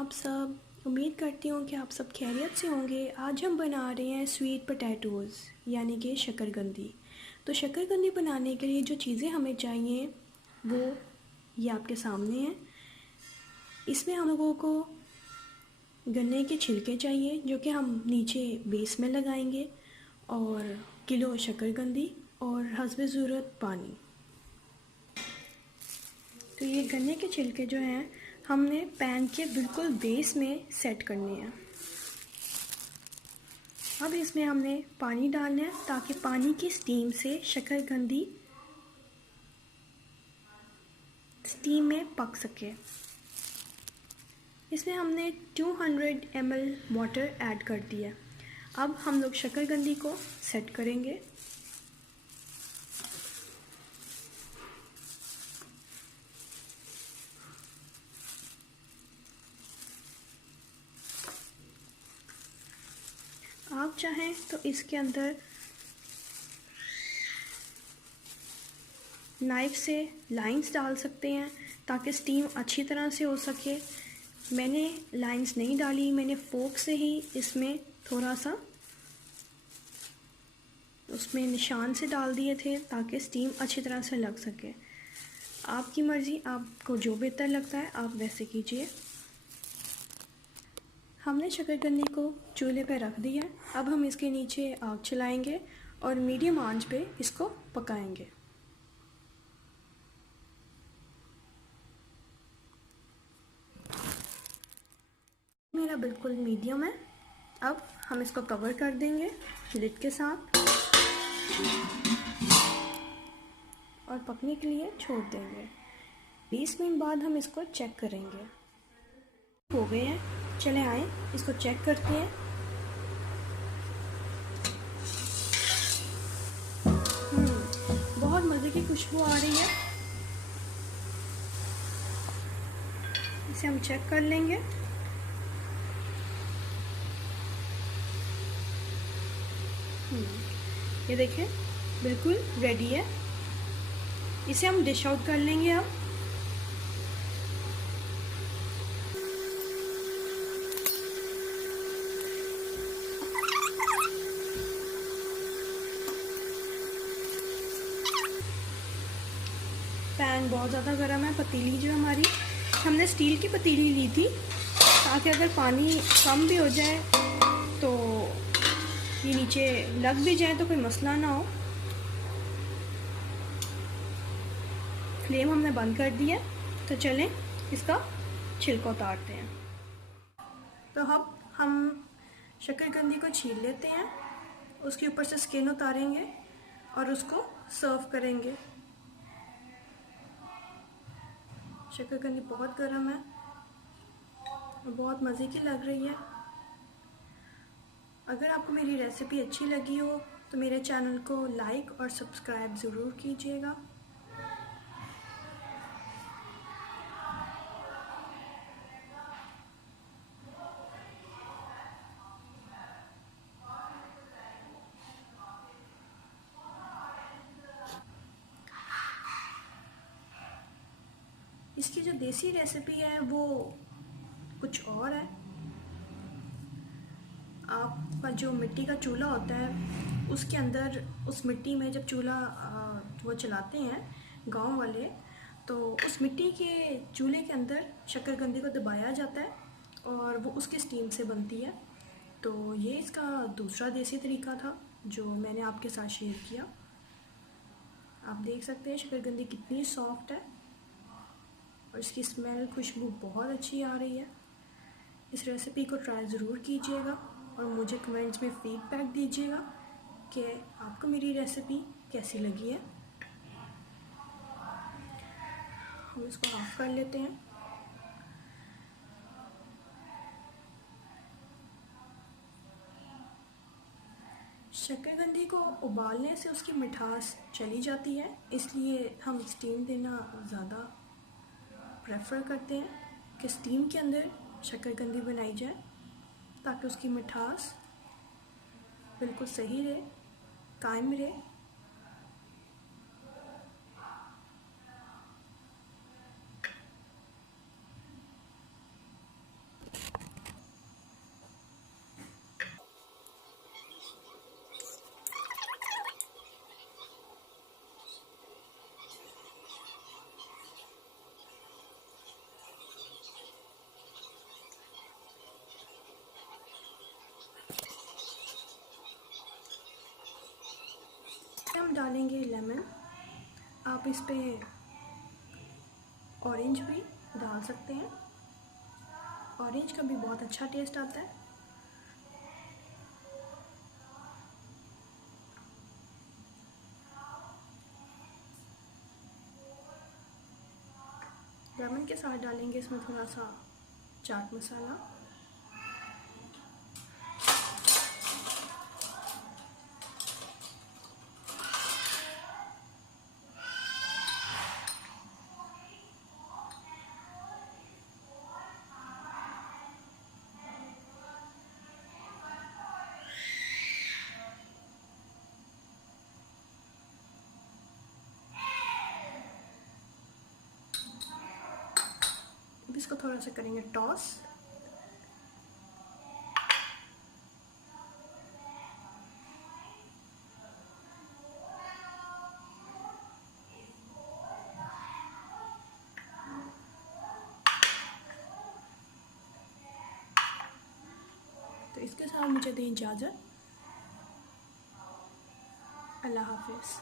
आप सब। उम्मीद करती हूँ कि आप सब खैरियत से होंगे। आज हम बना रहे हैं स्वीट पोटैटोज़ यानी कि शकरकंदी। तो शकरकंदी बनाने के लिए जो चीज़ें हमें चाहिए वो ये आपके सामने हैं। इसमें हम लोगों को गन्ने के छिलके चाहिए जो कि हम नीचे बेस में लगाएंगे, और किलो शकरकंदी और हस्बे ज़रूरत पानी। तो ये गन्ने के छिलके जो हैं हमने पैन के बिल्कुल बेस में सेट करने हैं। अब इसमें हमने पानी डालना है ताकि पानी की स्टीम से शकरकंदी स्टीम में पक सके। इसमें हमने 200 ml वाटर ऐड कर दिया। अब हम लोग शकरकंदी को सेट करेंगे। आप चाहें तो इसके अंदर नाइफ़ से लाइंस डाल सकते हैं ताकि स्टीम अच्छी तरह से हो सके। मैंने लाइंस नहीं डाली, मैंने फोक से ही इसमें थोड़ा सा उसमें निशान से डाल दिए थे ताकि स्टीम अच्छी तरह से लग सके। आपकी मर्ज़ी, आपको जो बेहतर लगता है आप वैसे कीजिए। हमने शकरकंदी को चूल्हे पर रख दिया। अब हम इसके नीचे आग चलाएंगे और मीडियम आंच पे इसको पकाएंगे। मेरा बिल्कुल मीडियम है। अब हम इसको कवर कर देंगे लिड के साथ और पकने के लिए छोड़ देंगे। 20 मिनट बाद हम इसको चेक करेंगे। हो गए हैं, चले आए इसको चेक करते हैं। बहुत मज़े की खुशबू आ रही है। इसे हम चेक कर लेंगे। ये देखें बिल्कुल रेडी है। इसे हम डिश आउट कर लेंगे। अब पैन बहुत ज़्यादा गर्म है। पतीली जो हमारी, हमने स्टील की पतीली ली थी ताकि अगर पानी कम भी हो जाए तो ये नीचे लग भी जाए तो कोई मसला ना हो। फ्लेम हमने बंद कर दिया। तो चलें इसका छिलका उतारते हैं। तो अब हम शकरकंदी को छील लेते हैं, उसके ऊपर से स्किन उतारेंगे और उसको सर्व करेंगे। शकरकंदी बहुत गर्म है और बहुत मज़े की लग रही है। अगर आपको मेरी रेसिपी अच्छी लगी हो तो मेरे चैनल को लाइक और सब्सक्राइब ज़रूर कीजिएगा। इसकी जो देसी रेसिपी है वो कुछ और है। आपका जो मिट्टी का चूल्हा होता है उसके अंदर, उस मिट्टी में जब चूल्हा वो चलाते हैं गांव वाले, तो उस मिट्टी के चूल्हे के अंदर शकरकंदी को दबाया जाता है और वो उसकी स्टीम से बनती है। तो ये इसका दूसरा देसी तरीका था जो मैंने आपके साथ शेयर किया। आप देख सकते हैं शकरकंदी कितनी सॉफ्ट है और इसकी स्मेल, खुशबू बहुत अच्छी आ रही है। इस रेसिपी को ट्राई ज़रूर कीजिएगा और मुझे कमेंट्स में फीडबैक दीजिएगा कि आपको मेरी रेसिपी कैसी लगी है। हम इसको ऑफ कर लेते हैं। शकरकंदी को उबालने से उसकी मिठास चली जाती है, इसलिए हम स्टीम देना ज़्यादा प्रेफर करते हैं कि स्टीम के अंदर शकरकंदी बनाई जाए ताकि उसकी मिठास बिल्कुल सही रहे, कायम रहे। डालेंगे लेमन। आप इस पे ऑरेंज भी डाल सकते हैं, ऑरेंज का भी बहुत अच्छा टेस्ट आता है। लेमन के साथ डालेंगे इसमें थोड़ा सा चाट मसाला, इसको थोड़ा सा करेंगे टॉस। तो इसके साथ मुझे दें इजाज़त। अल्लाह हाफिज़।